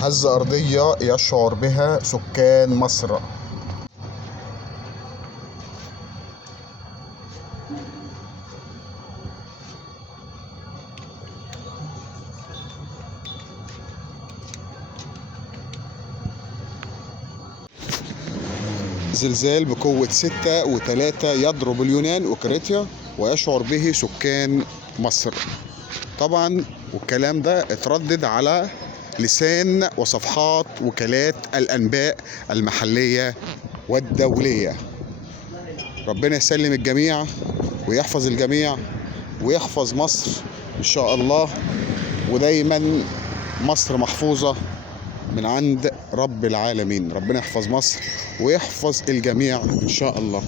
هزة أرضية يشعر بها سكان مصر. زلزال بقوة 6.3 يضرب اليونان وكريتيا ويشعر به سكان مصر. طبعا والكلام ده اتردد على لسان وصفحات وكالات الأنباء المحلية والدولية. ربنا يسلم الجميع ويحفظ الجميع ويحفظ مصر إن شاء الله، ودايما مصر محفوظة من عند رب العالمين. ربنا يحفظ مصر ويحفظ الجميع إن شاء الله.